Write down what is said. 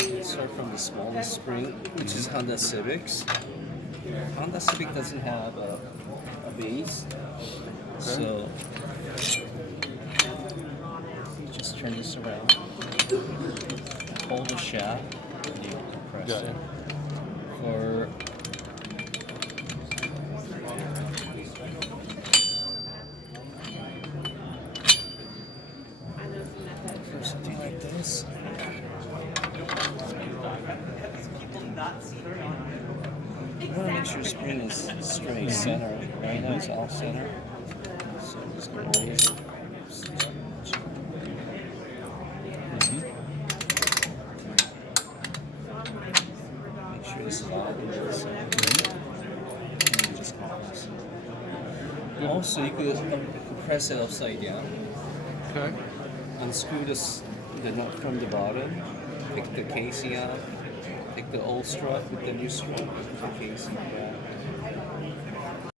Let's start from the smallest spring, which is Honda Civics. Honda Civic doesn't have a base, so just turn this around. Hold the shaft, and you compress it. For something like this. You want to make sure the spring is straight center. Right now it's off center. So I'm just going to raise it. Make sure this is all in the center. And just compress it. Also, you could compress it upside down. Okay. Unscrew the nut from the bottom. Take the casing out. Take the old strut with the new strut. Put the casing back.